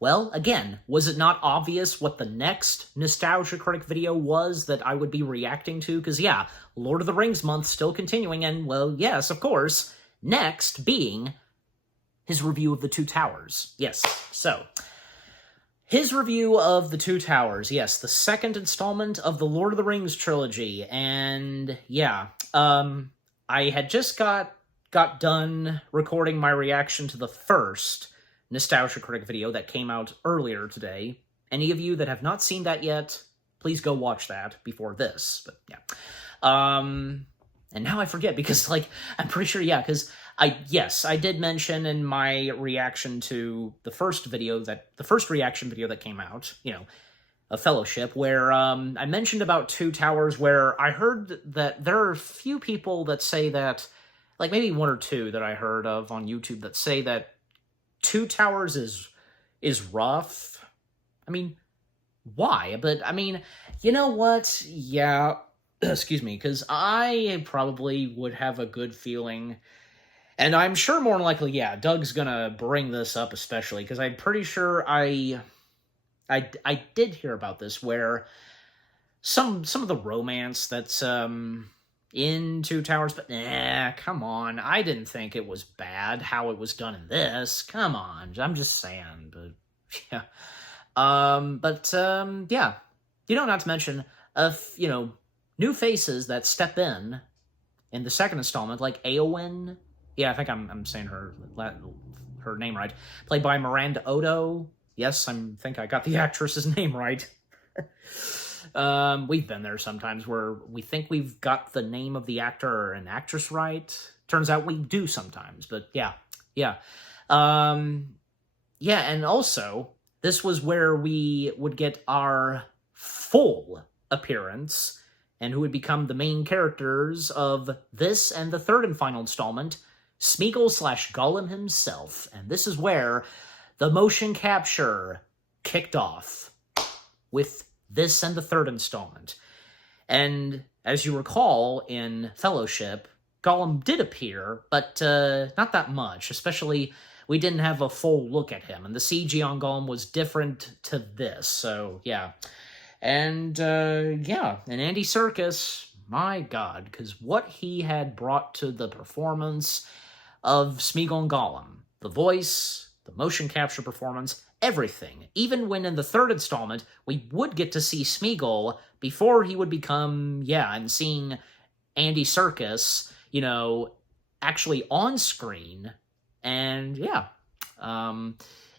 Well, again, was it not obvious what the next Nostalgia Critic video was that I would be reacting to? Because, yeah, Lord of the Rings month still continuing, and, well, yes, of course, next being his review of The Two Towers. Yes, so, his review of The Two Towers, yes, the second installment of the Lord of the Rings trilogy, and, yeah, I had just got done recording my reaction to the first Nostalgia Critic video that came out earlier today. Any of you that have not seen that yet, please go watch that before this. But yeah. And now I forget because, like, I'm pretty sure, yeah, because I did mention in my reaction to the first reaction video that came out, a Fellowship, where I mentioned about Two Towers, where I heard that there are a few people that say that, like maybe one or two that I heard of on YouTube that say that Two Towers is rough. I mean, why? But, I mean, you know what? Yeah, excuse me, because I probably would have a good feeling, and I'm sure more than likely, yeah, Doug's gonna bring this up especially, because I'm pretty sure I did hear about this, where some of the romance that's, in Two Towers, but come on. I didn't think it was bad how it was done in this. Come on. I'm just saying, but yeah. Yeah. Not to mention, new faces that step in the second installment, like Eowyn. Yeah, I think I'm saying her name right. Played by Miranda Odo. Yes, I think I got the actress's name right. We've been there sometimes where we think we've got the name of the actor or an actress right. Turns out we do sometimes, but yeah. And also, this was where we would get our full appearance, and who would become the main characters of this and the third and final installment, Smeagol/Gollum himself. And this is where the motion capture kicked off with this and the third installment. And as you recall, in Fellowship, Gollum did appear, but not that much. Especially, we didn't have a full look at him, and the CG on Gollum was different to this, so yeah. And, and Andy Serkis, my god, because what he had brought to the performance of Smeagol and Gollum, the voice, the motion capture performance, everything. Even when in the third installment, we would get to see Smeagol before he would become, and seeing Andy Serkis, actually on screen. And,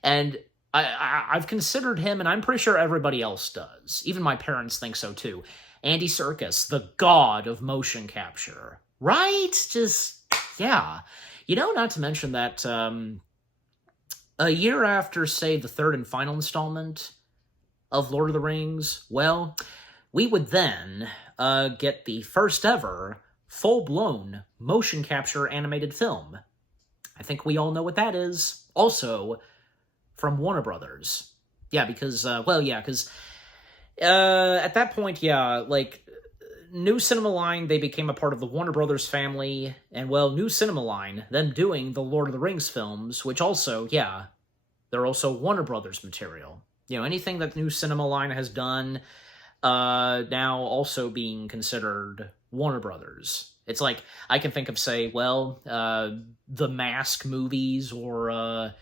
and I've considered him, and I'm pretty sure everybody else does. Even my parents think so, too. Andy Serkis, the god of motion capture. Right? Just, yeah. Not to mention that, a year after, say, the third and final installment of Lord of the Rings, well, we would then get the first ever full-blown motion capture animated film. I think we all know what that is. Also, from Warner Brothers. Yeah, because, at that point, New Cinema Line, they became a part of the Warner Brothers family, and, New Cinema Line, them doing the Lord of the Rings films, which also, they're also Warner Brothers material. Anything that New Cinema Line has done, now also being considered Warner Brothers. It's like, I can think of, say, the Mask movies, or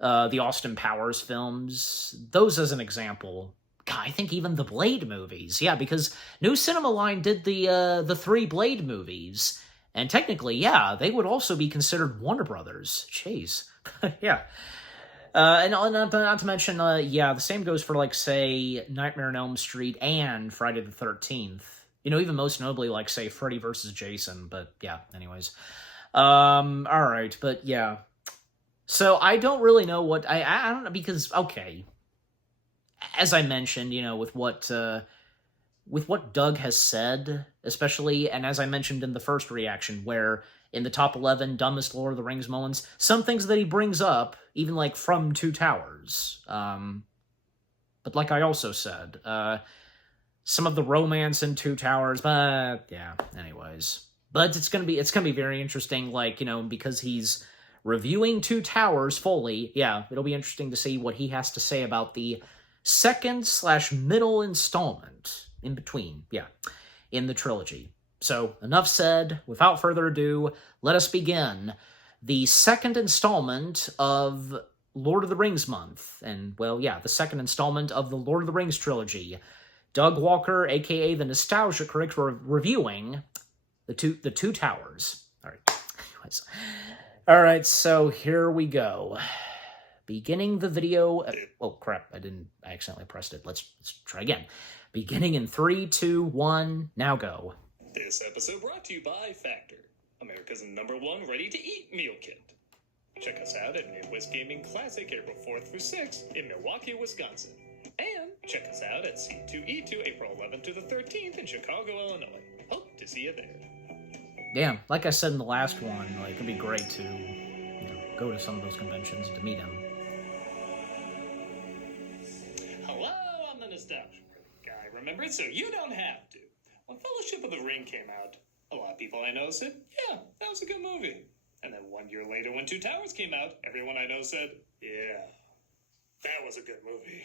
the Austin Powers films, those as an example. God, I think even the Blade movies. Yeah, because New Cinema Line did the 3 Blade movies. And technically, they would also be considered Warner Brothers. Jeez. Yeah. And not to mention, the same goes for, say, Nightmare on Elm Street and Friday the 13th. Even most notably, say, Freddy vs. Jason. But, yeah, anyways. Alright, but, yeah. So, I don't really know what... I don't know, because, okay... As I mentioned, with what Doug has said, especially, and as I mentioned in the first reaction, where in the top 11 dumbest Lord of the Rings moments, some things that he brings up, even, from Two Towers. But like I also said, some of the romance in Two Towers, but, yeah, anyways. But it's gonna be very interesting, because he's reviewing Two Towers fully. Yeah, it'll be interesting to see what he has to say about the second/middle installment in between, in the trilogy. So, enough said. Without further ado, let us begin the second installment of Lord of the Rings month. And, well, the second installment of the Lord of the Rings trilogy. Doug Walker, aka the Nostalgia Critic, reviewing the Two Towers. All right. Anyways. All right, so here we go. Beginning the video... oh, crap. I accidentally pressed it. Let's try again. Beginning in 3, 2, 1, now go. This episode brought to you by Factor, America's #1 ready-to-eat meal kit. Check us out at Midwest Gaming Classic April 4th through 6th in Milwaukee, Wisconsin. And check us out at C2E2 April 11th to the 13th in Chicago, Illinois. Hope to see you there. Yeah, like I said in the last one, it'd be great to go to some of those conventions to meet him. Hello, I'm the Nostalgia Guy. Remember it so you don't have to. When Fellowship of the Ring came out, a lot of people I know said, yeah, that was a good movie. And then 1 year later when Two Towers came out, everyone I know said, yeah, that was a good movie.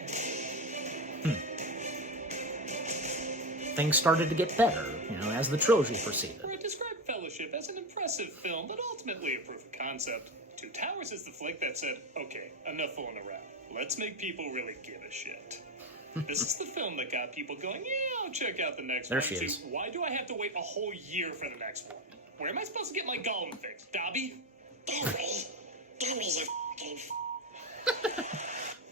Things started to get better, as the trilogy proceeded. Where it described Fellowship as an impressive film, but ultimately a proof of concept, Two Towers is the flick that said, okay, enough fooling around. Let's make people really give a shit. This is the film that got people going, yeah, I'll check out the next one. There she is. Why do I have to wait a whole year for the next one? Where am I supposed to get my Gollum fix? Dobby? Dobby's a fucking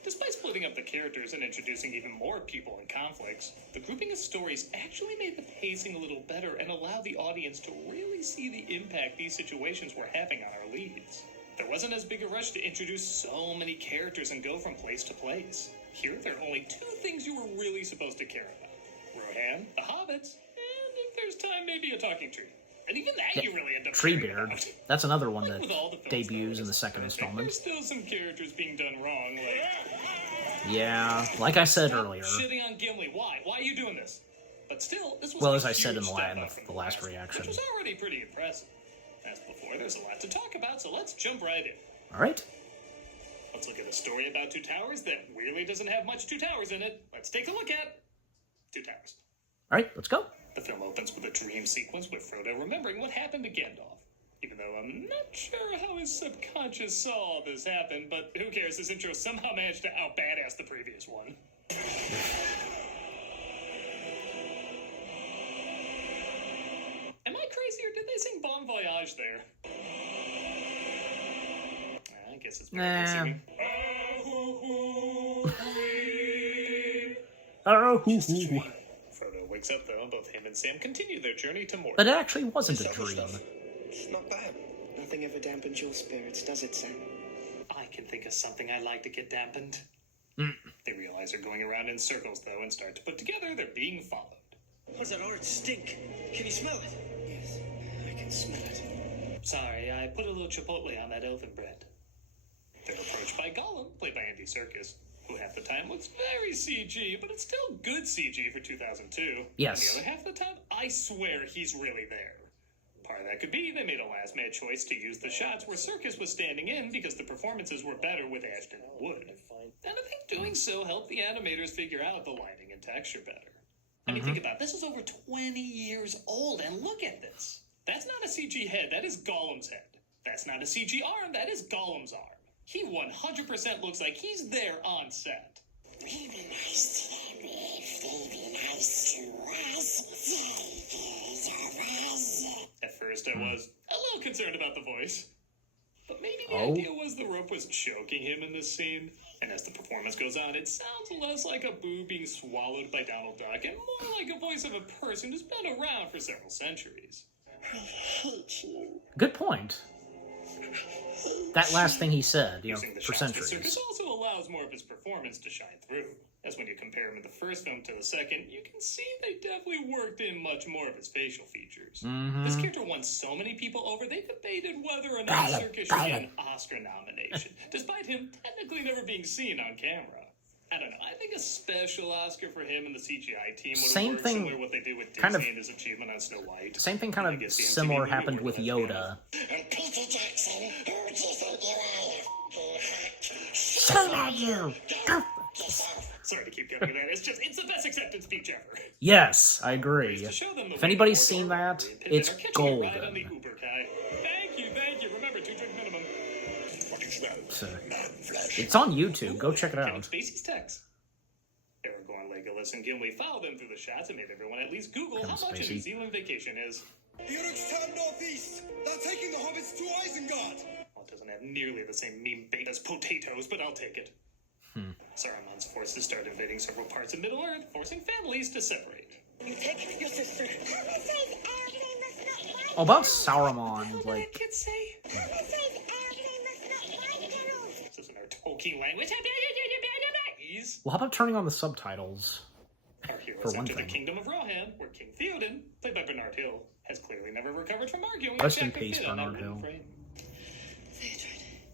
Despite splitting up the characters and introducing even more people and conflicts, the grouping of stories actually made the pacing a little better and allowed the audience to really see the impact these situations were having on our leads. There wasn't as big a rush to introduce so many characters and go from place to place. Here, there are only 2 things you were really supposed to care about. Rohan, the hobbits, and if there's time, maybe a talking tree. And even that you really end up Treebeard. That's another one that with all the films debuts in the second installment. There's still some characters being done wrong, Yeah, like I said earlier. Shitting on Gimli. Why? Why are you doing this? But still, this was as I said in the last reaction. Which was already pretty impressive. As before, there's a lot to talk about, so let's jump right in. All right. Let's look at a story about Two Towers that weirdly doesn't have much Two Towers in it. Let's take a look at Two Towers. All right, let's go. The film opens with a dream sequence with Frodo remembering what happened to Gandalf. Even though I'm not sure how his subconscious saw all this happen, but who cares? This intro somehow managed to out-badass the previous one. Am I crazy, or did they sing Bon Voyage there? I guess it's very singing. Frodo wakes up, though, and both him and Sam continue their journey to Mordor. But it actually wasn't a dream. It's not bad. Nothing ever dampens your spirits, does it, Sam? I can think of something I like to get dampened. They realize they're going around in circles, though, and start to put together they're being followed. What's that horrid stink? Can you smell it? Yes, I can smell it. Sorry, I put a little chipotle on that elfin bread. They're approached by Gollum, played by Andy Serkis, who half the time looks very CG, but it's still good CG for 2002. Yes. And the other half of the time, I swear he's really there. Part of that could be they made a last-minute choice to use the shots where Serkis was standing in because the performances were better with Ashton and Wood. And I think doing so helped the animators figure out the lighting and texture better. I mean, think about it. This is over 20 years old, and look at this. That's not a CG head, that is Gollum's head. That's not a CG arm, that is Gollum's arm. He 100% looks like he's there on set. Be nice to them, be nice to us. At first I was a little concerned about the voice. But maybe the idea was the rope was choking him in this scene. And as the performance goes on, it sounds less like a boo being swallowed by Donald Duck and more like a voice of a person who's been around for several centuries. I hate you. Good point. That last thing he said, Using the for shots with centuries. Serkis also allows more of his performance to shine through. As when you compare him in the first film to the second, you can see they definitely worked in much more of his facial features. This character won so many people over, they debated whether or not Serkis should get an Oscar nomination, despite him technically never being seen on camera. I don't know. I think a special Oscar for him and the CGI team would Same work, thing, similar to what they did with Disney kind of- and his achievement on Snow White. Same thing I kind of guess the MTV similar movie happened would with have Yoda. And Peter Jackson, who do you think you are? Shut up, you! Sorry to keep going to that. It's the best acceptance speech ever. Yes, I agree. To show them the If way anybody's forward, seen that, Ray and Pippin it's are catching a ride on golden. the Uber Kai. Thank you. Remember, 2-drink minimum. What is that? So, Man-flesh. it's on YouTube. Go check it Kevin out. Spacey's text. Aragorn, Legolas, and Gimli followed them through the shots and made everyone at least Google Kevin how much a Spacey. New Zealand vacation is. The Uruk's turn northeast. They're taking the hobbits to Isengard. Well, it doesn't have nearly the same meme bait as potatoes, but I'll take it. Saruman's forces start invading several parts of Middle-earth, forcing families to separate. You take your sister. Oh, about Saruman, What like, did kids say? This isn't our Tolkien language. well, how about turning on the subtitles? Our heroes For one enter the thing. kingdom of Rohan, where King Theoden, played by Bernard Hill, has clearly never recovered from arguing Rest with in Jack peace, McFinn on that Bernard wooden Hill. frame.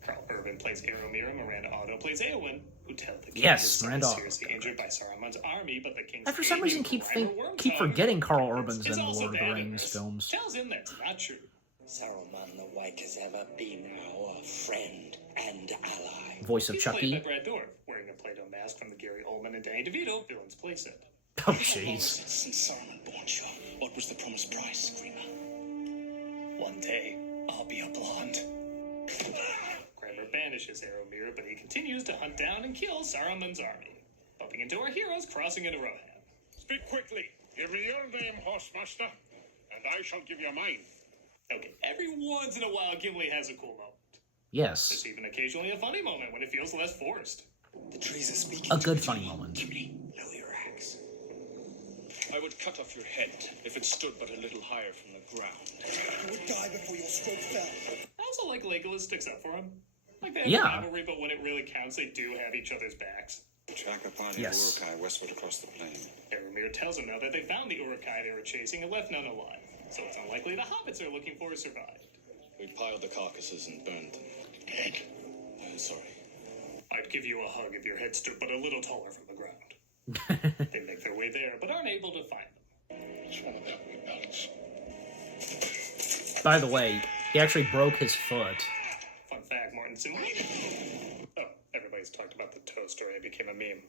Carl Urban plays Aeromir, and Miranda Otto plays Eowyn, who tell the king Yes, his son Miranda is Otto. seriously injured by Saruman's army, but the king's I for some baby, reason keep Grimer Wormtongue, keep forgetting Carl Urban's in is the also Lord of the bad at Rings this. films. Tells him that's not true. Saruman the White has ever been our friend and ally. Voice of He's played Chucky. by Brad Dourif, wearing a Play-Doh mask from the Gary Oldman and Danny DeVito villain's playset. Oh, jeez. Since Saruman born you, what was the promised price, Screamer? One day, I'll be a blonde. Grimer banishes Aeromir, but he continues to hunt down and kill Saruman's army, bumping into our heroes crossing into Rohan. Speak quickly. Give me your name, Horsemaster, and I shall give you mine. Okay, every once in a while, Gimli has a cool moment. Yes. There's even occasionally a funny moment when it feels less forced. The trees are speaking. A good funny moment. Gimli, lower your axe. I would cut off your head if it stood but a little higher from the ground. You would die before your stroke fell. I also like Legolas sticks up for him. Like they have Yeah. a rivalry, but when it really counts, they do have each other's backs. Track a party Yes. of Urukai westward across the plain. Aeromir tells him, though, that they found the Uruk-hai they were chasing and left none alive. So it's unlikely the hobbits they're looking for survived. We piled the carcasses and burned them. Dead. Sorry. I'd give you a hug if your head stood but a little taller from the ground. They make their way there, but aren't able to find them. It's one of them rebels. By the way, he actually broke his foot. Fun fact, Mortensen. Oh, everybody's talked about the toaster. It became a meme.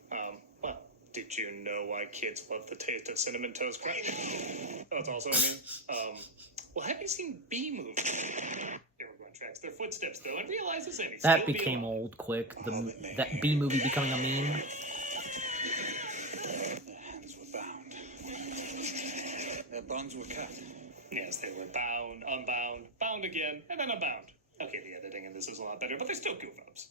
Well, did you know why kids love the taste of cinnamon toast crunch? Oh, it's also a meme. Well, have you seen B-Movie? Everyone tracks their footsteps, though, and realizes that he's That still became alive. old quick. That B movie becoming a meme. Their hands were bound. Their bonds were cut. Yes, they were bound, unbound, bound again, and then unbound. Okay, the editing in this is a lot better, but they're still goof-ups.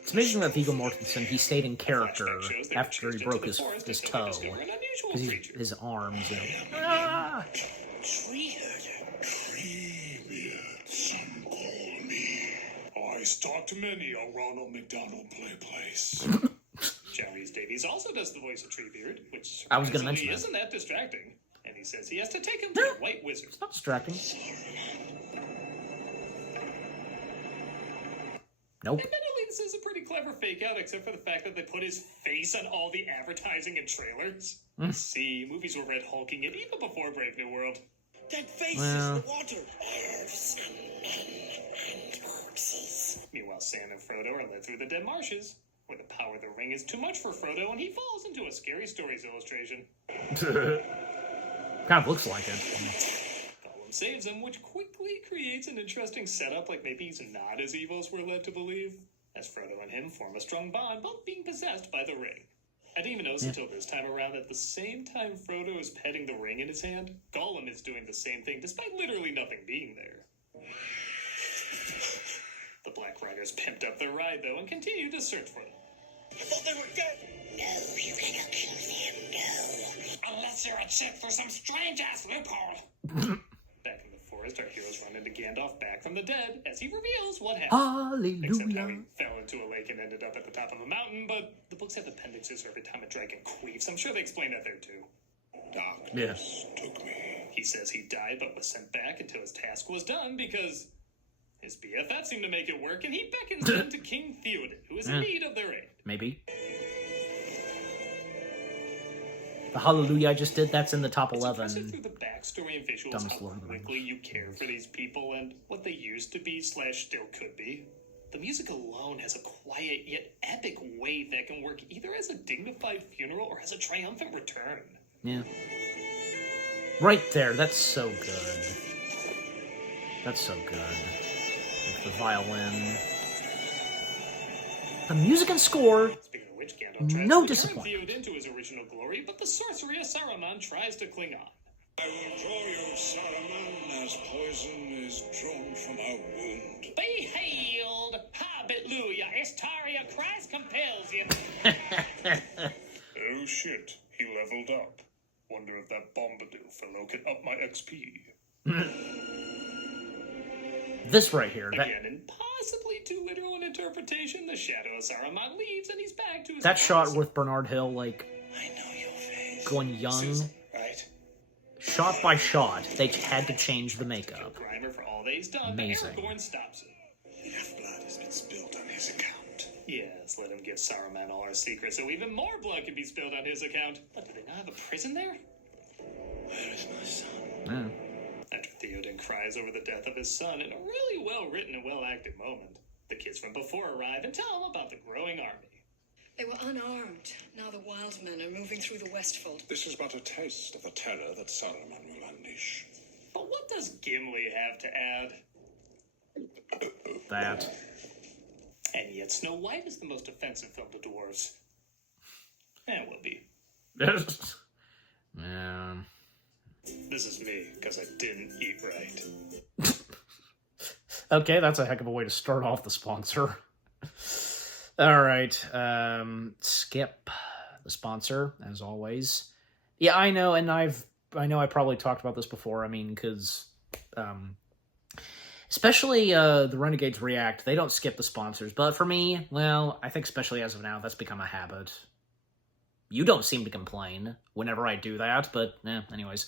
It's amazing that Viggo Mortensen, he stayed in character Flashback shows they were after he chased broke into the his forest toe. until they discover an unusual Because creature. his arms, you know. Ah! Tree herder. Treebeard, some call me. I stalked many a Ronald McDonald play place. Jarvis Davies also does the voice of Treebeard, which I was gonna surprisingly mention that. isn't that distracting. And he says he has to take him to the White Wizard. It's not distracting. Nope. Admittedly, this is a pretty clever fake out, except for the fact that they put his face on all the advertising and trailers. See, movies were red hulking it even before Brave New World. Dead faces Well. in the water. Elves and men and corpses. Meanwhile, Sam and Frodo are led through the dead marshes, where the power of the ring is too much for Frodo, and he falls into a Scary Stories illustration. Kind of looks like it. Gollum saves him, which quickly creates an interesting setup, like maybe he's not as evil as we're led to believe, as Frodo and him form a strong bond, both being possessed by the ring. I didn't even notice until this time around that at the same time Frodo is petting the ring in his hand, Gollum is doing the same thing, despite literally nothing being there. The Black Riders pimped up their ride, though, and continue to search for them. I thought they were dead. No, you cannot kill them, no. Unless you're a chip for some strange-ass loophole. Back in the forest, our heroes run into Gandalf back from the dead, as he reveals what happened. Except how he Hallelujah. fell into a lake and ended up at the top of a mountain, but the books have appendixes for every time a dragon queefs. I'm sure they explain that there, too. Darkness took me. He says he died but was sent back until his task was done because his BFF seemed to make it work, and he beckons them to King Theoden, who is in need of their aid. Maybe. The Hallelujah I just did, that's in the top It's impressive 11. through the backstory and visuals Dumbest how Lord of the Rings. quickly you care for these people and what they used to be / still could be. The music alone has a quiet yet epic weight that can work either as a dignified funeral or as a triumphant return. Yeah. Right there, that's so good. That's so good. Like the violin. The music and score, Speaking of which, Gandalf tries no to return disappointment. Theod into his original glory, but the sorcery of Saruman tries to cling on. I will draw you, Saruman, as poison is drawn from a wound. Be healed! Hallelujah! Istaria, Christ compels you! Oh shit, he leveled up. Wonder if that Bombadil fellow can up my XP. This right here, that Again, in possibly too literal an interpretation, the shadow of Saruman leaves and he's back to his that shot palace. with Bernard Hill, like, I know your face. going young, Susan, right? shot by shot, they had to change the Kill makeup. Grimer for all that he's done, Amazing. but Aragorn stops it. Enough blood has been spilled on his account. Yes, let him give Saruman all our secrets so even more blood can be spilled on his account. But do they not have a prison there? Where is my son? Yeah. After Theoden cries over the death of his son in a really well-written and well-acted moment, the kids from before arrive and tell him about the growing army. They were unarmed. Now the wild men are moving through the Westfold. This is but a taste of the terror that Saruman will unleash. But what does Gimli have to add? That. And yet Snow White is the most offensive film to dwarves. And will be. Man. This is me, because I didn't eat right. Okay, that's a heck of a way to start off the sponsor. Alright, skip the sponsor, as always. Yeah, I know, and I know I probably talked about this before, I mean, because, especially, the Renegades React, they don't skip the sponsors, but for me, well, I think especially as of now, that's become a habit. You don't seem to complain whenever I do that, but, anyways.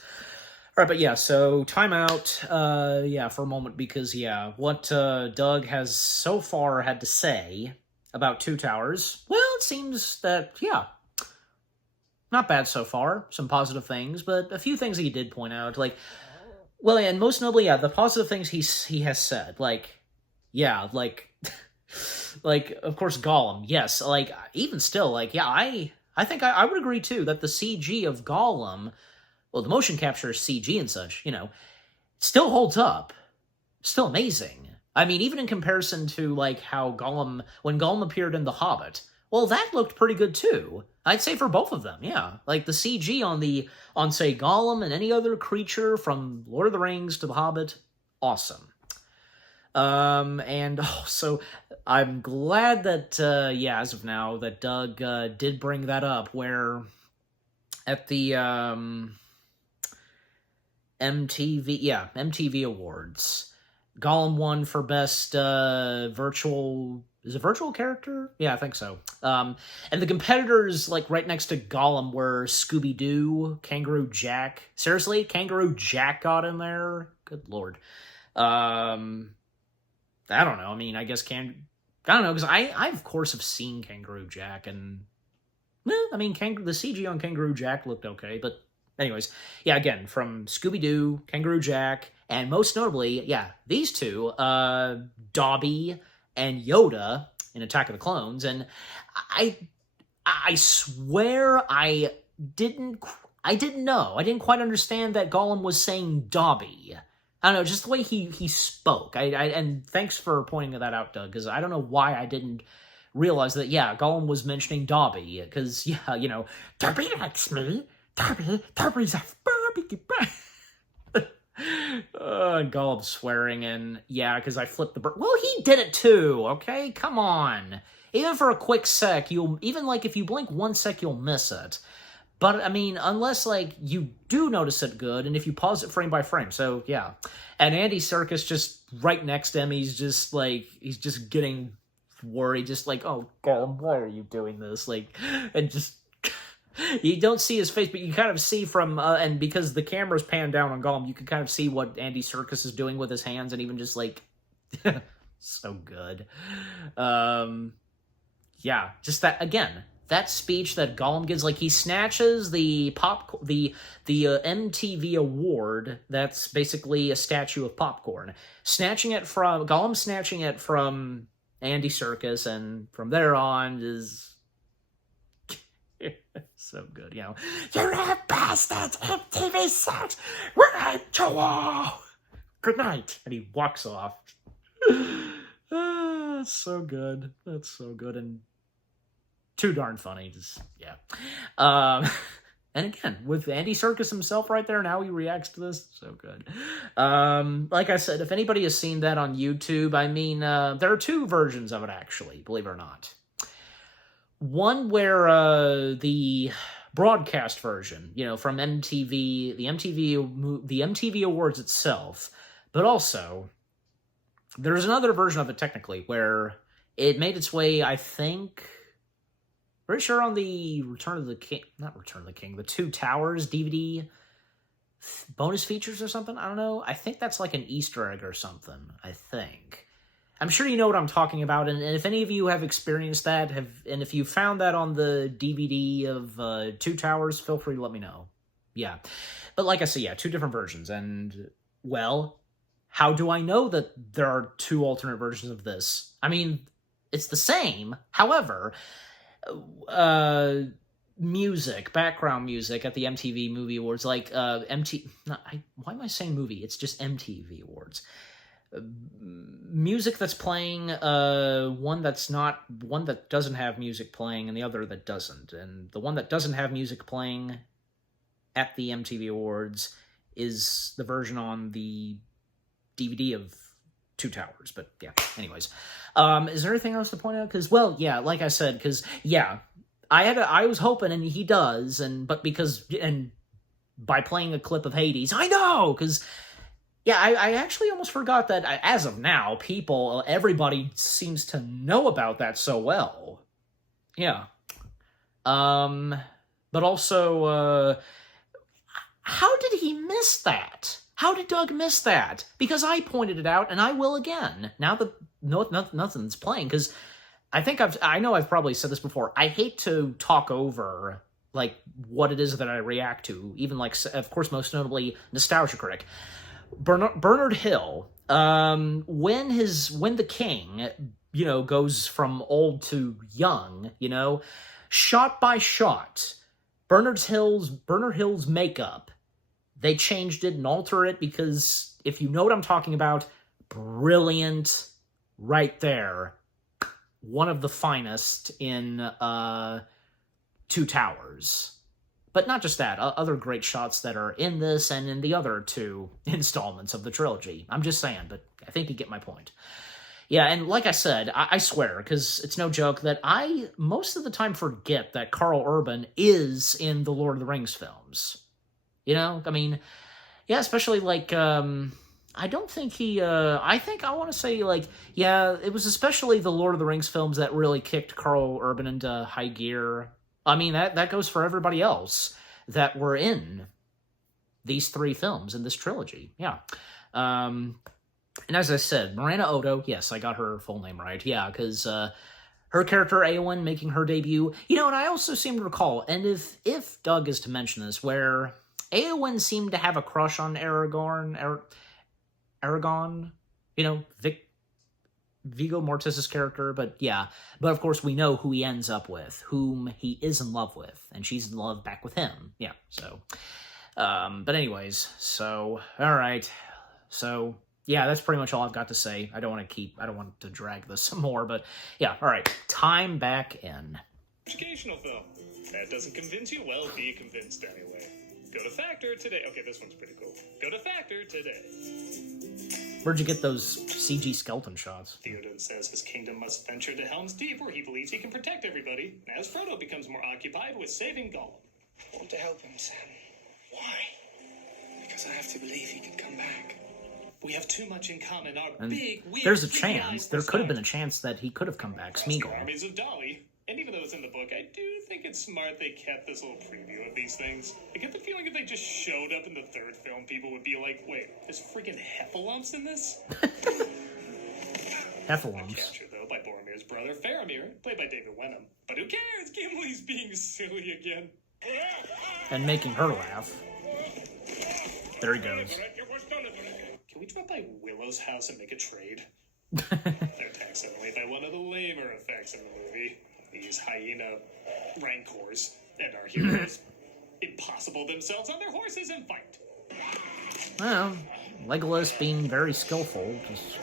Alright, but yeah, so timeout, yeah, for a moment, because, yeah, what, Doug has so far had to say about Two Towers, well, it seems that, yeah, not bad so far, some positive things, but a few things he did point out, like, well, and most notably, yeah, the positive things he has said, like, yeah, like, like, of course, Gollum, yes, like, even still, like, yeah, I think I would agree, too, that the CG of Gollum, well, the motion capture CG and such, you know, still holds up. Still amazing. I mean, even in comparison to, like, how Gollum, when Gollum appeared in The Hobbit, well, that looked pretty good, too. I'd say for both of them, yeah. Like, the CG on, say, Gollum and any other creature from Lord of the Rings to The Hobbit, awesome. And so I'm glad that, yeah, as of now, that Doug, did bring that up, where at the, MTV Awards, Gollum won for best, virtual, is it virtual character? Yeah, I think so. And the competitors, like, right next to Gollum were Scooby-Doo, Kangaroo Jack. Seriously? Kangaroo Jack got in there? Good lord. I don't know. I mean, I guess I don't know, because I of course have seen Kangaroo Jack, and I mean, the CG on Kangaroo Jack looked okay, but anyways, yeah, again, from Scooby-Doo, Kangaroo Jack, and most notably, yeah, these two, Dobby and Yoda in Attack of the Clones, and I swear I didn't know. I didn't quite understand that Gollum was saying Dobby. I don't know, just the way he spoke. And thanks for pointing that out, Doug, because I don't know why I didn't realize that, yeah, Gollum was mentioning Dobby, because, yeah, you know, Dobby likes me. Dobby's a barbecue. And Gollum swearing, and, yeah, because I flipped the bird. Well, he did it too, okay? Come on. Even for a quick sec, even, like, if you blink 1 sec, you'll miss it. But, I mean, unless, like, you do notice it good, and if you pause it frame by frame, so, yeah. And Andy Serkis just right next to him, he's just, like, he's just getting worried, just like, oh, Gollum, why are you doing this? Like, and just, you don't see his face, but you kind of see from, and because the camera's panned down on Gollum, you can kind of see what Andy Serkis is doing with his hands, and even just, like, so good. Yeah, just that, again, that speech that Gollum gives, like, he snatches the MTV award that's basically a statue of popcorn, Gollum snatching it from Andy Serkis, and from there on is so good, you know. You're a bastard, MTV sucks, we're at you. Good night. And he walks off. That's so good. That's so good, and too darn funny. Just, yeah. And again, with Andy Serkis himself right there, now he reacts to this. So good. Like I said, if anybody has seen that on YouTube, I mean, there are two versions of it, actually, believe it or not. One where the broadcast version, you know, from MTV, the MTV Awards itself, but also there's another version of it technically where it made its way, I think, pretty sure on the the Two Towers DVD bonus features or something. I don't know. I think that's like an Easter egg or something, I think. I'm sure you know what I'm talking about, and if any of you have experienced that, and if you found that on the DVD of Two Towers, feel free to let me know. Yeah. But like I said, yeah, two different versions, and, well, how do I know that there are two alternate versions of this? I mean, it's the same, however, background music at the MTV Movie Awards, like, why am I saying movie? It's just MTV Awards. Music that's playing, one that doesn't have music playing, and the other that doesn't. And the one that doesn't have music playing at the MTV Awards is the version on the DVD of Two Towers. But yeah, anyways. Is there anything else to point out? Because, well, yeah, like I said, because, yeah, I was hoping, and he does, and by playing a clip of Hades, I know, because, yeah, I actually almost forgot that, as of now, everybody seems to know about that so well. Yeah. But also, how did he miss that? How did Doug miss that? Because I pointed it out, and I will again, now that nothing's playing, because I know I've probably said this before, I hate to talk over, like, what it is that I react to, even, like, of course, most notably, Nostalgia Critic. Bernard Hill, when the king, you know, goes from old to young, you know, shot by shot, Bernard Hill's makeup, they changed it and altered it because, if you know what I'm talking about, brilliant, right there, one of the finest in Two Towers. But not just that, other great shots that are in this and in the other two installments of the trilogy. I'm just saying, but I think you get my point. Yeah, and like I said, I swear, because it's no joke, that I most of the time forget that Karl Urban is in the Lord of the Rings films. You know, I mean, yeah, especially, like, I don't think he, I want to say, like, yeah, it was especially the Lord of the Rings films that really kicked Karl Urban into high gear. I mean, that goes for everybody else that were in these three films in this trilogy. Yeah. And as I said, Miranda Otto, yes, I got her full name right. Yeah, because her character, Eowyn, making her debut. You know, and I also seem to recall, and if Doug is to mention this, where Eowyn seemed to have a crush on Aragorn, you know, Viggo Mortensen's character, but yeah. But of course we know who he ends up with, whom he is in love with, and she's in love back with him. Yeah, so. But anyways, so, alright. So, yeah, that's pretty much all I've got to say. I don't want to drag this some more, but yeah, alright. Time back in. Educational film. That doesn't convince you? Well, be convinced anyway. Go to Factor today. Okay, this one's pretty cool. Go to Factor today. Where'd you get those CG skeleton shots? Theoden says his kingdom must venture to Helm's Deep, where he believes he can protect everybody, as Frodo becomes more occupied with saving Gollum. I want to help him, Sam. Why? Because I have to believe he can come back. We have too much in common. Our And big, weird, there's a freaky chance. eyes There will could have start been a chance that he could have come back, across the Smeagol. armies of Dolly. And even though it's in the book, I do think it's smart they kept this little preview of these things. I get the feeling if they just showed up in the third film, people would be like, wait, there's freaking heffalumps in this? Heffalumps. Capture, though, by Boromir's his brother Faramir, played by David Wenham. But who cares? Gimli's being silly again. And making her laugh. There he goes. Can we drop by Willow's house and make a trade? They're attacked suddenly by one of the lamer effects in the movie. These hyena rancors and our heroes impossible themselves on their horses and fight. Well, Legolas being very skillful. Just...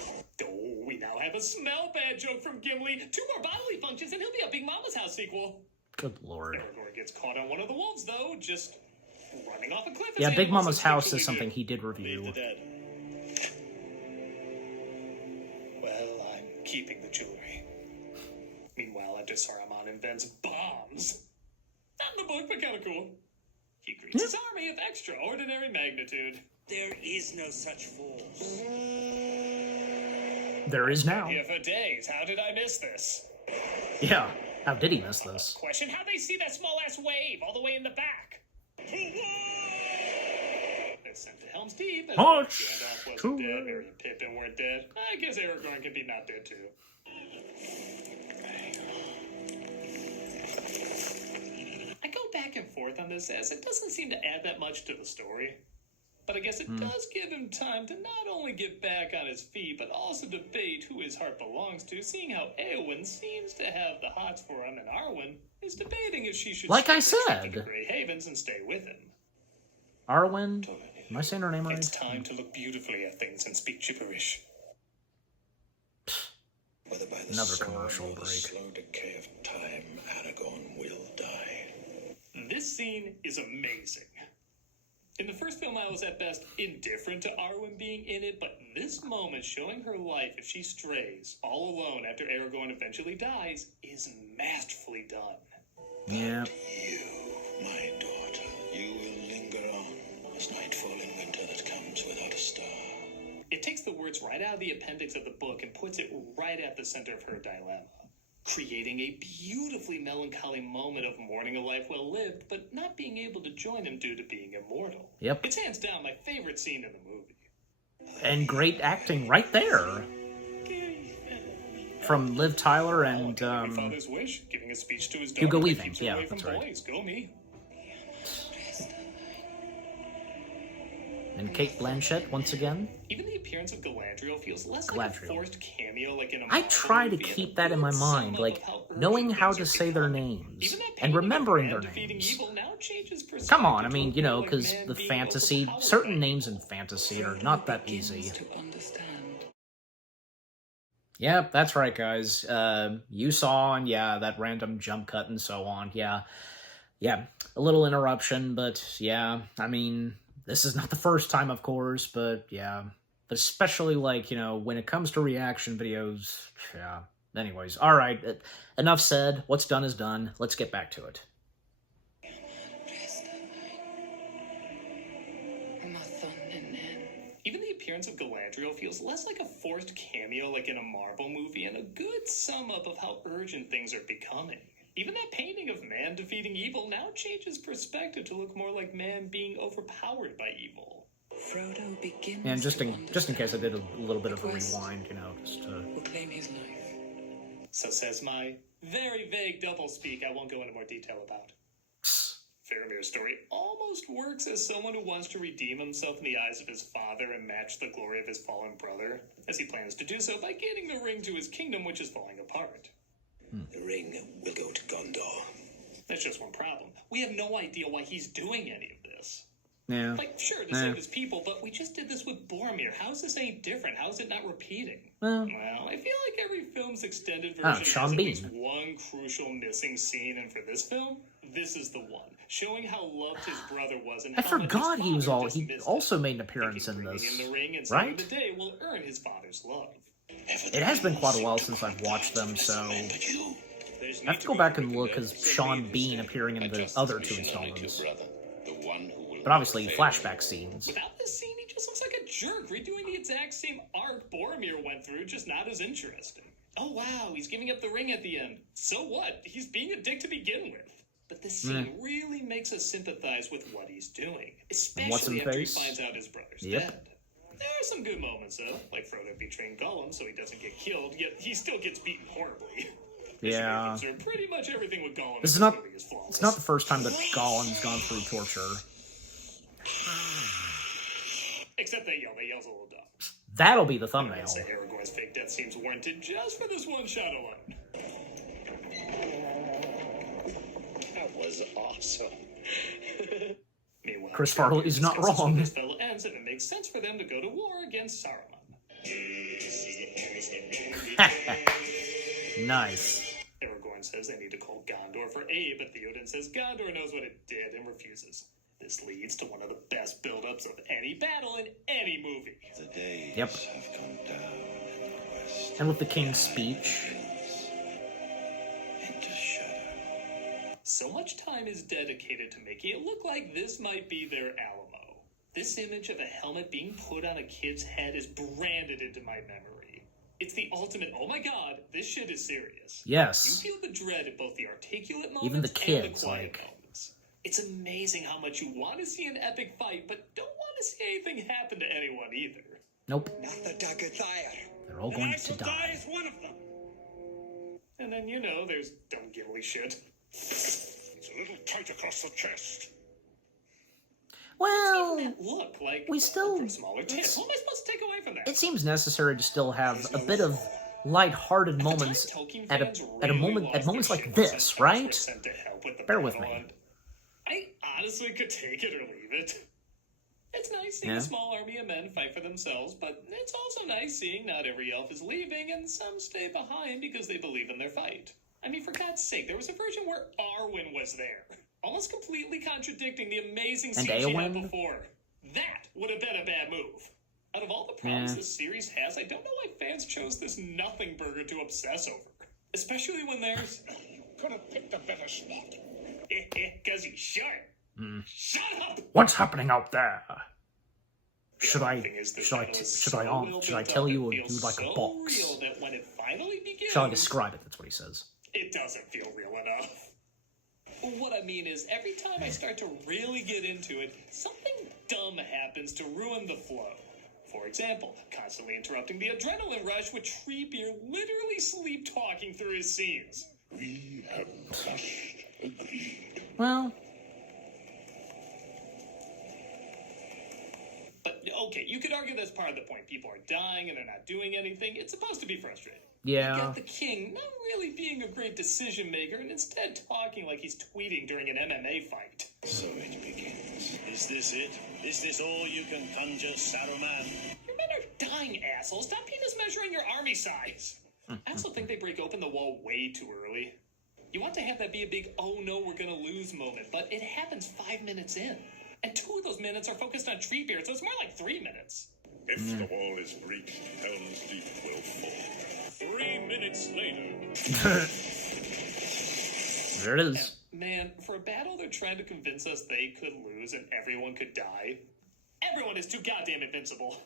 Oh, we now have a smell bad joke from Gimli. 2 more bodily functions and he'll be a Big Mama's House sequel. Good lord. Aragorn gets caught on one of the wolves, though, just running off a cliff. Yeah, Big Mama's House is something he did review. Leave the dead. Well, I'm keeping the jewelry. Meanwhile, after Saruman invents bombs. Not in the book, but kind of cool. He greets his army of extraordinary magnitude. There is no such force. There is now. Here for days. How did I miss this? Yeah, how did he miss this? Question, how'd they see that small-ass wave all the way in the back? They're sent to Helm's Deep, and Gandalf wasn't dead, Merry and Pippin weren't dead. I guess Aragorn can be not dead, too. I go back and forth on this, as it doesn't seem to add that much to the story. But I guess it does give him time to not only get back on his feet, but also debate who his heart belongs to, seeing how Eowyn seems to have the hots for him, and Arwen is debating if she should like I skip the trip said, to Grey Havens and stay with him. Arwen? Am I saying her name right? It's time to look beautifully at things and speak gibberish. Whether by the Another sword commercial or the break. slow decay of time, Aragorn will die. This scene is amazing. In the first film, I was at best indifferent to Arwen being in it, but in this moment, showing her life if she strays all alone after Aragorn eventually dies is masterfully done. Yeah. You, my daughter, you will linger on as nightfall in winter that comes without a star. It takes the words right out of the appendix of the book and puts it right at the center of her dilemma, creating a beautifully melancholy moment of mourning a life well lived, but not being able to join him due to being immortal. Yep. It's hands down my favorite scene in the movie. And great acting right there. From Liv Tyler and Father's wish, giving a speech to his daughter Hugo that Weaving. keeps her Yeah, away that's from right. boys. Go me. And Kate Blanchett once again. Even the appearance of Galadriel feels less like a Galadriel. forced cameo like in a I Marvel try to movie, and keep a that in my good mind, sum like up of how knowing urgent how things to are say their becoming. names Even that and painting of remembering man their defeating names. evil now changes Come on, I perspective mean, to you know, like because man the being fantasy, overpowered certain by names in fantasy are not that easy. To understand. Yeah, that's right, guys. You saw, and yeah, that random jump cut and so on. Yeah, a little interruption, but yeah, I mean, this is not the first time, of course, but yeah. But especially, like, you know, when it comes to reaction videos, yeah. Anyways, alright, enough said. What's done is done. Let's get back to it. Even the appearance of Galadriel feels less like a forced cameo like in a Marvel movie and a good sum up of how urgent things are becoming. Even that painting of man defeating evil now changes perspective to look more like man being overpowered by evil. Frodo begins And just in case I did a little bit of a Quest rewind, you know, just to... will claim his life. So says my very vague doublespeak I won't go into more detail about. Faramir's story almost works as someone who wants to redeem himself in the eyes of his father and match the glory of his fallen brother, as he plans to do so by getting the ring to his kingdom, which is falling apart. The ring will go to Gondor. There's just one problem. We have no idea why he's doing any of this. Yeah. Like, sure, to save his people, but we just did this with Boromir. How is this any different? How is it not repeating? Well, I feel like every film's extended version Sean has at Bean. least one crucial missing scene, and for this film, this is the one, showing how loved his brother was and I how much his forgot he was father he dismissed also him. made an appearance Thinking in bringing this, in the ring and right? saving the day will earn his father's love. It has been quite a while since I've watched them, so I have to go back and look as Sean Bean appearing in the other two installments. But obviously, flashback scenes. Without this scene, he just looks like a jerk, redoing the exact same arc Boromir went through, just not as interesting. Oh wow, he's giving up the ring at the end. So what? He's being a dick to begin with. But this scene really makes us sympathize with what he's doing, especially after he finds out his brother's dead. There are some good moments, though, like Frodo betraying Gollum so he doesn't get killed, yet he still gets beaten horribly. Yeah. Pretty much everything with Gollum This is not. It's not the first time that Gollum's gone through torture. Except that yell's a little dumb. That'll be the I'd thumbnail. say Aragorn's fake death seems warranted just for this one shot alone. That was awesome. Meanwhile, Chris Farley is not wrong. This battle ends, and it makes sense for them to go to war against Saruman. Nice. Aragorn says they need to call Gondor for aid, but Theoden says Gondor knows what it did and refuses. This leads to one of the best build-ups of any battle in any movie. The days Yep. have come down in the west. And with the king's speech. Into shadow. So much time is dedicated to making it look like this might be their Alamo. This image of a helmet being put on a kid's head is branded into my memory. It's the ultimate, oh my god, this shit is serious. Yes. You feel the dread of both the articulate moments Even the and kids, the quiet like- moments. It's amazing how much you want to see an epic fight, but don't want to see anything happen to anyone either. Nope. Not the Daggertire. They're all going to die. is one of them. And then, there's dumb Gimli shit. It's a little tight across the chest. Well, That look, like, we still- for a smaller tip. What am I supposed to take away from that? it seems necessary to still have a bit of light-hearted moments at moments like this, right? Bear with me. I honestly could take it or leave it. It's nice seeing Yeah. a small army of men fight for themselves, but it's also nice seeing not every elf is leaving and some stay behind because they believe in their fight. I mean, for God's sake, there was a version where Arwen was there, almost completely contradicting the amazing And scene she had Eowyn? before. That would have been a bad move. Out of all the problems Yeah. this series has, I don't know why fans chose this nothing burger to obsess over. Especially when there's... Could have picked a better spot. Because he's short. Shut up! What's happening out there? Should I Thing is, the should I battle is should so I well should I built tell up, you or it do feels like a so box? real that when it finally begins, Shall I describe it? That's what he says. it doesn't feel real enough. What I mean is, every time I start to really get into it, something dumb happens to ruin the flow. For example, constantly interrupting the adrenaline rush with Treebeard literally sleep-talking through his scenes. We have just agreed. Well, But, okay, you could argue that's part of the point. People are dying and they're not doing anything. It's supposed to be frustrating. yeah. You get the king not really being a great decision maker and instead talking like he's tweeting during an MMA fight. So it begins. Is this it? Is this all you can conjure, Saruman? Your men are dying, assholes. Stop penis measuring your army size. I also think they break open the wall way too early. You want to have that be a big, oh no, we're gonna lose moment, but it happens 5 minutes in. And 2 of those minutes are focused on Treebeard, so it's more like 3 minutes. If the wall is breached, Helm's Deep will fall. 3 minutes later. There it is. Man, for a battle they're trying to convince us they could lose and everyone could die, everyone is too goddamn invincible.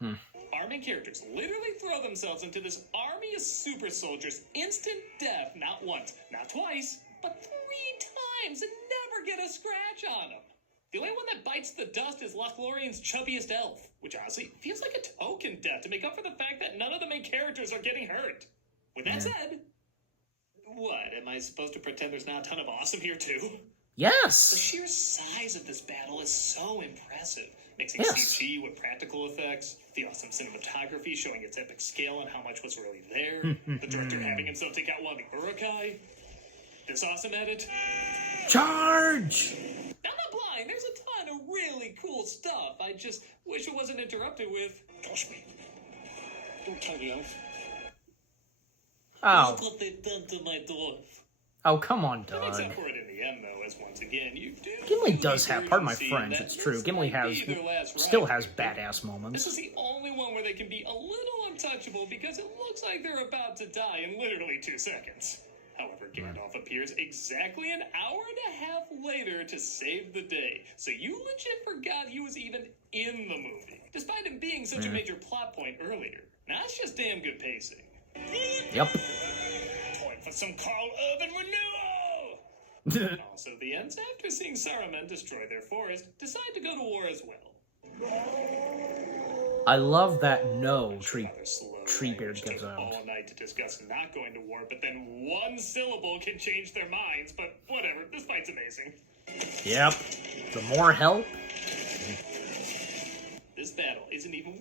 Our main characters literally throw themselves into this army of super soldiers, instant death, not once, not twice, but 3 times and never get a scratch on them. The only one that bites the dust is Lothlorien's chubbiest elf, which honestly feels like a token death to make up for the fact that none of the main characters are getting hurt. With that said, what, am I supposed to pretend there's not a ton of awesome here too? The Yes. sheer size of this battle is so impressive, mixing Yes. CG with practical effects, the awesome cinematography showing its epic scale and how much was really there, the director having himself take out one of the Uruk-hai, this awesome edit. Charge! I'm not blind, there's a ton of really cool stuff, I just wish it wasn't interrupted with, Toss me. Don't tell the elf. Oh. what they've done to my dwarf. Oh, come on, That makes Doug. up for it in the end, though, as once again, you do. Gimli really does have, pardon my see French, that it's true. this Gimli might has, be their last still ride has here. badass This moments. is the only one where they can be a little untouchable because it looks like they're about to die in literally 2 seconds. However, Gandalf appears exactly an hour and a half later to save the day, so you legit forgot he was even in the movie, despite him being such a major plot point earlier. Now, that's just damn good pacing. Yep. Point for some Carl Urban renewal! Also, the Ents, after seeing Saruman destroy their forest, decide to go to war as well. I love that no Rather slow Treebeard language gives took out. all night to discuss not going to war, but then one syllable can change their minds. But whatever, this fight's amazing. Yep. The more help. This battle isn't even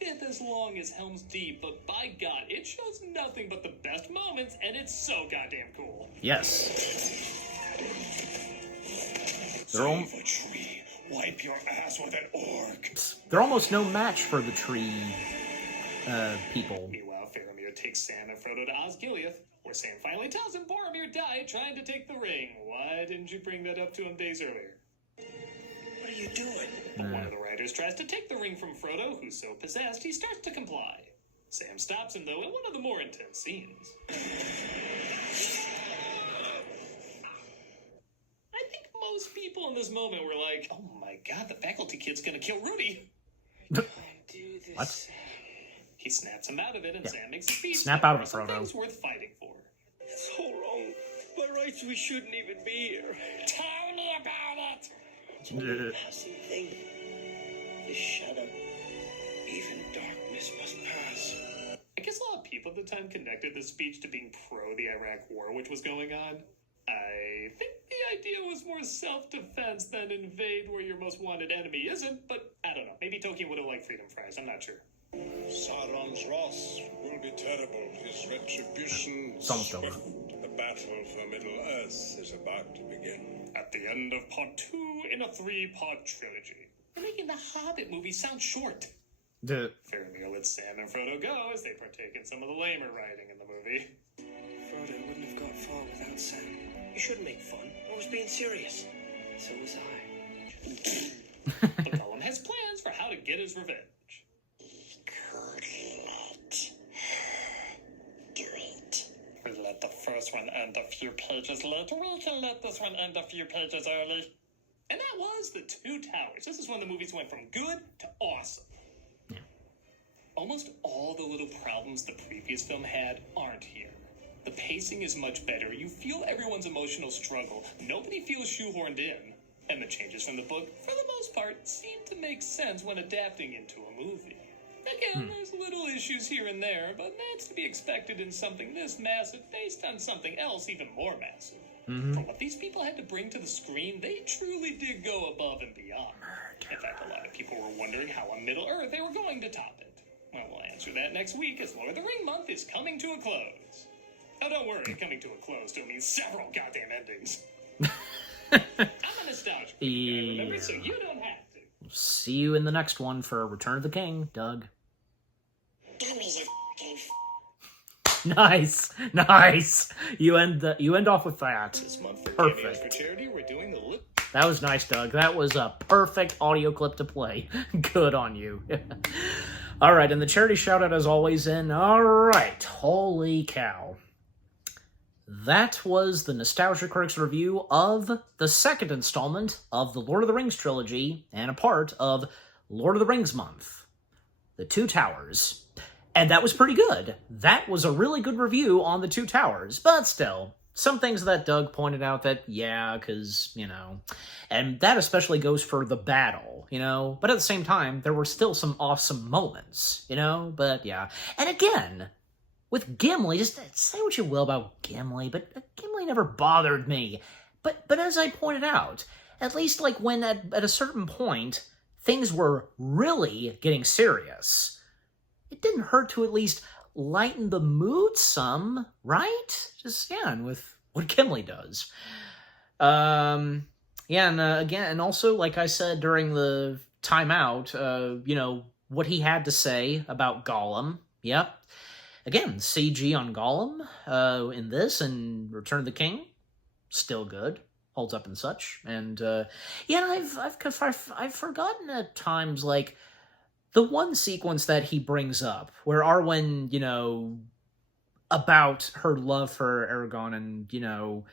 1/5 as long as Helm's Deep, but by God, it shows nothing but the best moments, and it's so goddamn cool. Yes. They're, Save a tree. Wipe your ass with an orc. they're almost no match for the tree people. Meanwhile, Faramir takes Sam and Frodo to Osgiliath, where Sam finally tells him Boromir died trying to take the ring. Why didn't you bring that up to him days earlier? What are you doing? One of the riders tries to take the ring from Frodo, who's so possessed he starts to comply. Sam stops him, though, in one of the more intense scenes. I think most people in this moment were like, oh my god, the faculty kid's gonna kill Rudy. Do this. What? He snaps him out of it, and Sam makes a speech. Snap that out of it, there are some Frodo. things worth fighting for. It's so wrong. By rights, we shouldn't even be here. Tell me about it! It's only a passing thing. This shadow. Even darkness must pass. I guess a lot of people at the time connected this speech to being pro the Iraq War, which was going on. I think the idea was more self-defense than invade where your most wanted enemy isn't, but I don't know. Maybe Tolkien would have liked freedom fries, I'm not sure. Sauron's wrath will be terrible. His retribution It's almost over. swift. The battle for Middle-earth is about to begin. At the end of part 2 in a 3-part trilogy. They're making the Hobbit movie sound short. The Faramir lets Sam and Frodo go as they partake in some of the lamer writing in the movie. Frodo wouldn't have got far without Sam. You shouldn't make fun. I was being serious. So was I. But Gollum has plans for how to get his revenge. We let the first one end a few pages later. We can let this one end a few pages early. And that was The Two Towers. This is when the movies went from good to awesome. Almost all the little problems the previous film had aren't here. The pacing is much better. You feel everyone's emotional struggle. Nobody feels shoehorned in. And the changes from the book, for the most part, seem to make sense when adapting into a movie. Again, there's little issues here and there, but that's to be expected in something this massive based on something else even more massive. For what these people had to bring to the screen, they truly did go above and beyond. In fact, a lot of people were wondering how on Middle-earth they were going to top it. Well, we'll answer that next week as Lord of the Ring month is coming to a close. Oh, don't worry, coming to a close still means several goddamn endings. I'm a nostalgic guy, remember, so you don't have to. See you in the next one for Return of the King, Doug. Nice, nice. You end off with that. This month for Perfect. Cameos for Charity, we're doing the That was nice, Doug. That was a perfect audio clip to play. Good on you. All right, and the charity shout out as always in. All right, holy cow. That was the Nostalgia Critics review of the second installment of the Lord of the Rings trilogy and a part of Lord of the Rings month, The Two Towers. And that was pretty good. That was a really good review on The Two Towers, but still, some things that Doug pointed out that, yeah, because, you know, and that especially goes for the battle, you know, but at the same time, there were still some awesome moments, you know, but yeah. And again, with Gimli, just say what you will about Gimli, but Gimli never bothered me. But as I pointed out, at least like when at a certain point, things were really getting serious, it didn't hurt to at least lighten the mood some, right? Just, yeah, and with what Gimli does. Yeah, and again, and also, like I said during the timeout, you know, what he had to say about Gollum, yep. Again, CG on Gollum in this and Return of the King, still good, holds up and such. And yeah, I've forgotten at times, like, the one sequence that he brings up, where Arwen, you know, about her love for Aragorn and, you know,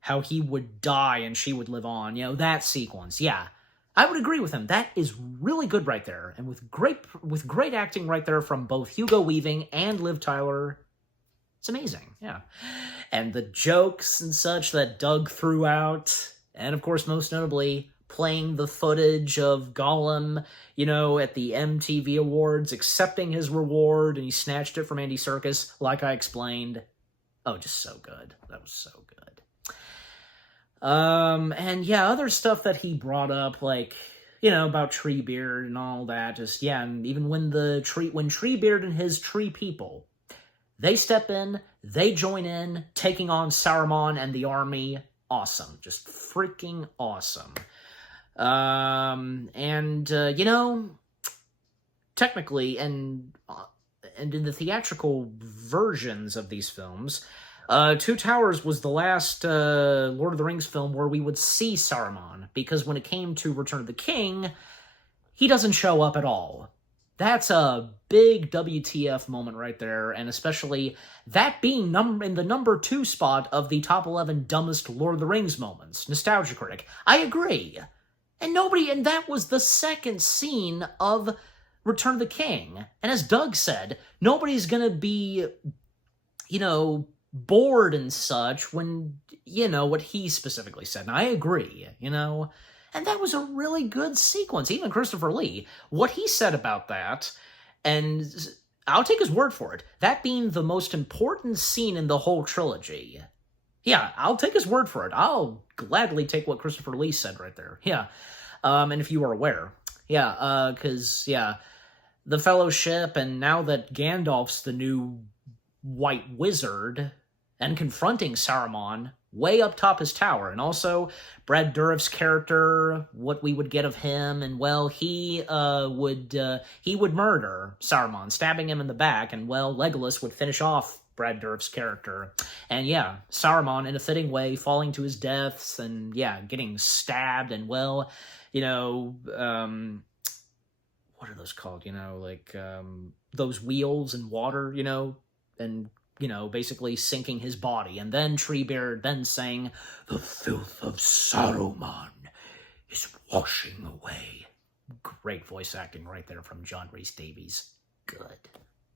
how he would die and she would live on, you know, that sequence, yeah. I would agree with him. That is really good right there. And with great acting right there from both Hugo Weaving and Liv Tyler, it's amazing, yeah. And the jokes and such that Doug threw out, and of course, most notably, playing the footage of Gollum, at the MTV Awards, accepting his reward, and he snatched it from Andy Serkis, like I explained. Oh, just so good. That was so good. And yeah, other stuff that he brought up, like, about Treebeard and all that, and even when Treebeard and his tree people, they step in, they join in, taking on Saruman and the army, awesome. Just freaking awesome. Technically, and in the theatrical versions of these films, Two Towers was the last Lord of the Rings film where we would see Saruman, because when it came to Return of the King, he doesn't show up at all. That's a big WTF moment right there, and especially that being in the number 2 spot of the top 11 dumbest Lord of the Rings moments. Nostalgia Critic. I agree. And that was the second scene of Return of the King. And as Doug said, nobody's gonna be, bored and such when, what he specifically said. And I agree, And that was a really good sequence. Even Christopher Lee, what he said about that, and I'll take his word for it, that being the most important scene in the whole trilogy. Yeah, I'll take his word for it. I'll gladly take what Christopher Lee said right there. Yeah. And if you are aware. Yeah, because, the Fellowship, and now that Gandalf's the new White Wizard, and confronting Saruman way up top his tower, and also Brad Dourif's character, what we would get of him, and, well, he would murder Saruman, stabbing him in the back, and, well, Legolas would finish off Brad Dourif's character. And yeah, Saruman, in a fitting way, falling to his deaths, and yeah, getting stabbed, and well, what are those called? Those wheels in water, and, basically sinking his body. And then Treebeard then saying, "The filth of Saruman is washing away." Great voice acting right there from John Rhys Davies. Good.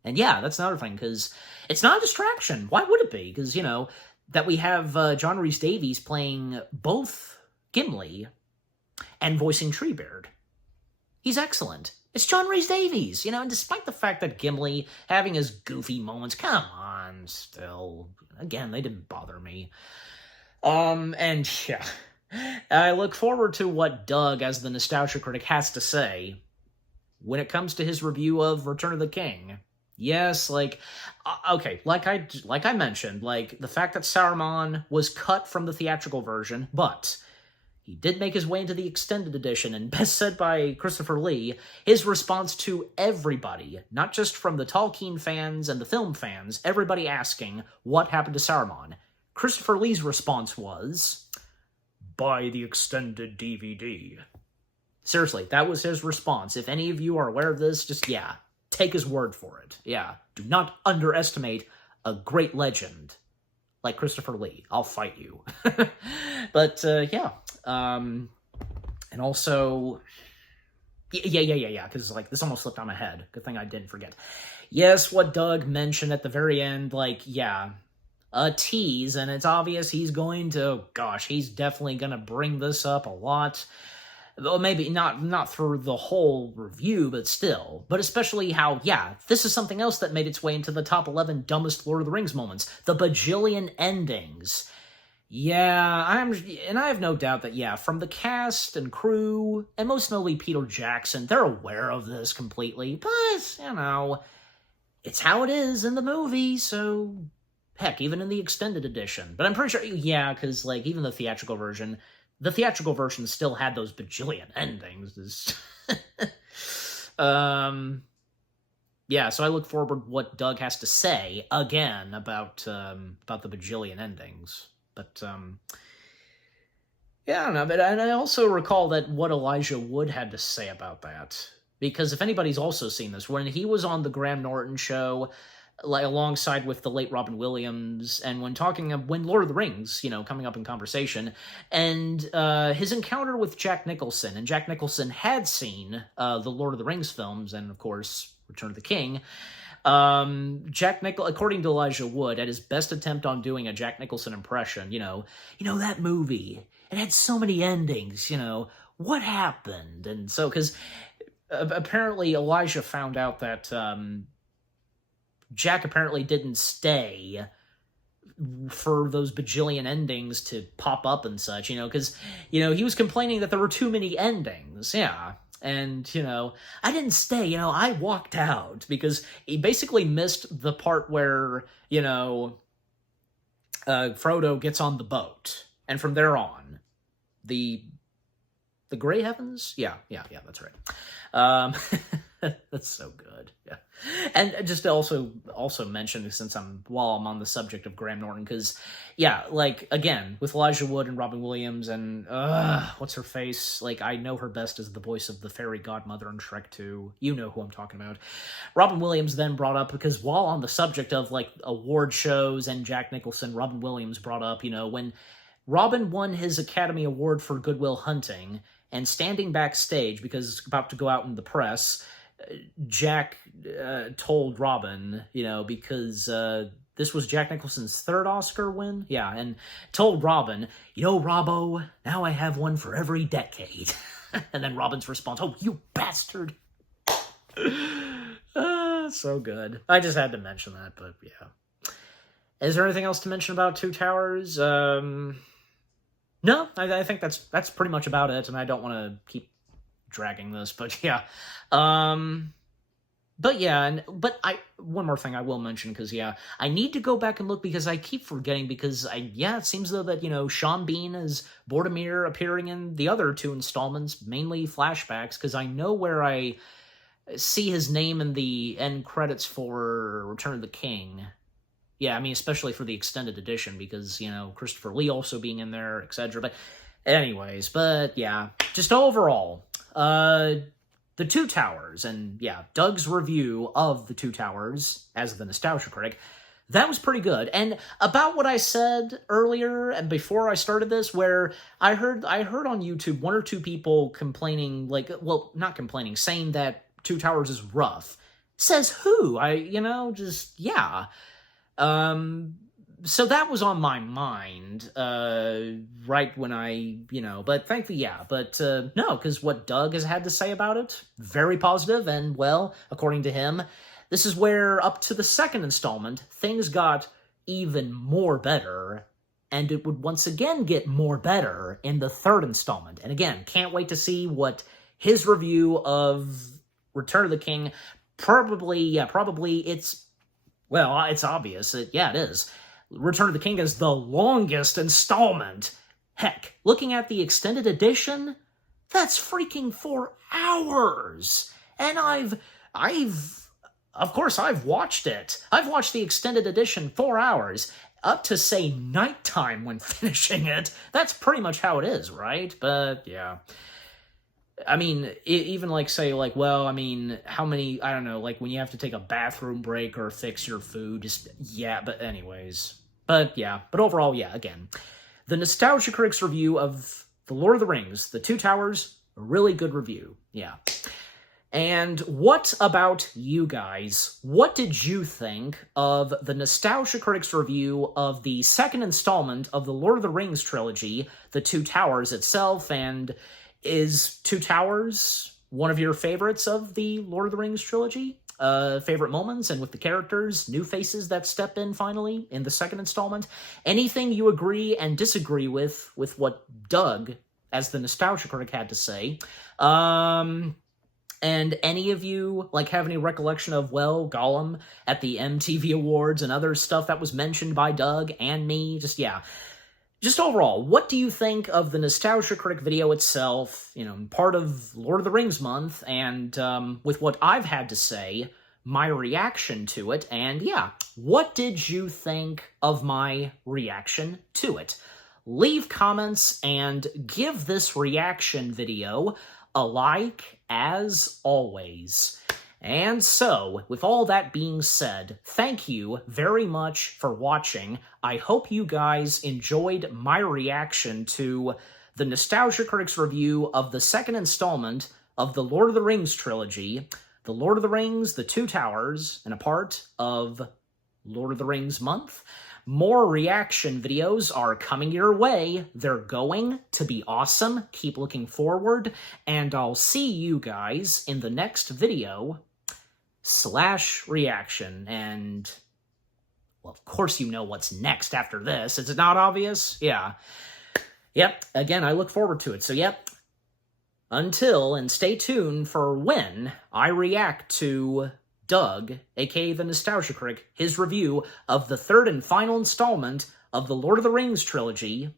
And yeah, that's another thing, because it's not a distraction. Why would it be? Because, that we have John Rhys Davies playing both Gimli and voicing Treebeard. He's excellent. It's John Rhys Davies, and despite the fact that Gimli having his goofy moments, come on, still, again, they didn't bother me. And yeah, I look forward to what Doug, as the Nostalgia Critic, has to say when it comes to his review of Return of the King. Yes, okay, like I mentioned, the fact that Saruman was cut from the theatrical version, but he did make his way into the extended edition, and best said by Christopher Lee, his response to everybody, not just from the Tolkien fans and the film fans, everybody asking what happened to Saruman. Christopher Lee's response was, "Buy the extended DVD." Seriously, that was his response. If any of you are aware of this, just, take his word for it. Yeah, do not underestimate a great legend like Christopher Lee. I'll fight you. But, and also, because, this almost slipped on my head. Good thing I didn't forget. Yes, what Doug mentioned at the very end, a tease, and it's obvious he's going to, he's definitely going to bring this up a lot. Well, maybe not through the whole review, but still. But especially how, this is something else that made its way into the top 11 dumbest Lord of the Rings moments. The bajillion endings. Yeah, I have no doubt that, from the cast and crew, and most notably Peter Jackson, they're aware of this completely. But, it's how it is in the movie, so heck, even in the extended edition. But I'm pretty sure, because, even the theatrical version still had those bajillion endings. So I look forward to what Doug has to say, again, about the bajillion endings. But, I don't know, and I also recall that what Elijah Wood had to say about that. Because if anybody's also seen this, when he was on the Graham Norton show, alongside with the late Robin Williams, and when Lord of the Rings, coming up in conversation, and his encounter with Jack Nicholson, and Jack Nicholson had seen the Lord of the Rings films, and of course, Return of the King. According to Elijah Wood, at his best attempt on doing a Jack Nicholson impression, that movie, it had so many endings, what happened? And so, because apparently Elijah found out that Jack apparently didn't stay for those bajillion endings to pop up and such, because, he was complaining that there were too many endings, yeah. And, I didn't stay, I walked out, because he basically missed the part where, Frodo gets on the boat, and from there on, the Grey Heavens? Yeah, that's right. That's so good. Yeah. And just to also mention, since while I'm on the subject of Graham Norton, because, yeah, like, again, with Elijah Wood and Robin Williams and, what's her face? Like, I know her best as the voice of the fairy godmother in Shrek 2. You know who I'm talking about. Robin Williams then brought up, because while on the subject of, like, award shows and Jack Nicholson, Robin Williams brought up, when Robin won his Academy Award for Good Will Hunting, and standing backstage, because it's about to go out in the press, Jack told Robin, because this was Jack Nicholson's third Oscar win, yeah, and told Robin, Robbo, now I have one for every decade. And then Robin's response, oh, you bastard. So good. I just had to mention that, but yeah. Is there anything else to mention about Two Towers? No, I think that's pretty much about it, and I don't want to keep dragging this, but yeah. One more thing I will mention, because, yeah, I need to go back and look, because I keep forgetting, because, it seems though that, Sean Bean is Boromir appearing in the other two installments, mainly flashbacks, because I know where I see his name in the end credits for Return of the King. Yeah, I mean, especially for the extended edition, because, Christopher Lee also being in there, etc. But anyways, yeah, just overall, The Two Towers, and yeah, Doug's review of The Two Towers as the Nostalgia Critic, that was pretty good. And about what I said earlier and before I started this, where I heard on YouTube one or two people complaining, not complaining, saying that Two Towers is rough. Says who? Yeah. So that was on my mind, right when but thankfully, yeah, but, no, because what Doug has had to say about it, very positive, and, well, according to him, this is where, up to the second installment, things got even more better, and it would once again get more better in the third installment. And again, can't wait to see what his review of Return of the King, probably it's obvious. It is. Return of the King is the longest installment. Heck, looking at the extended edition, that's freaking 4 hours. And of course, I've watched it. I've watched the extended edition 4 hours, up to, say, nighttime when finishing it. That's pretty much how it is, right? But, yeah. I mean, even, how many, I don't know, when you have to take a bathroom break or fix your food, but anyways. But, yeah, but overall, yeah, again, the Nostalgia Critic's review of The Lord of the Rings, The Two Towers, a really good review, yeah. And what about you guys? What did you think of the Nostalgia Critic's review of the second installment of the Lord of the Rings trilogy, The Two Towers itself, and is Two Towers one of your favorites of the Lord of the Rings trilogy? Favorite moments, and with the characters, new faces that step in finally in the second installment? Anything you agree and disagree with what Doug, as the Nostalgia Critic, had to say? And any of you, have any recollection of, Gollum at the MTV Awards and other stuff that was mentioned by Doug and me? Just overall, what do you think of the Nostalgia Critic video itself, part of Lord of the Rings month, and with what I've had to say, my reaction to it, and yeah, what did you think of my reaction to it? Leave comments and give this reaction video a like, as always. And so, with all that being said, thank you very much for watching. I hope you guys enjoyed my reaction to the Nostalgia Critic's review of the second installment of the Lord of the Rings trilogy, The Lord of the Rings, The Two Towers, and a part of Lord of the Rings month. more reaction videos are coming your way. They're going to be awesome. Keep looking forward, and I'll see you guys in the next video / reaction. And, well, of course you know what's next after this. Is it not obvious? Yeah. Yep, again, I look forward to it. So, yep, until, and stay tuned for when I react to Doug, aka the Nostalgia Critic, his review of the third and final installment of the Lord of the Rings trilogy,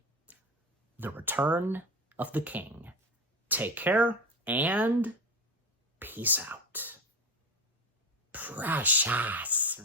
The Return of the King. Take care, and peace out. Precious.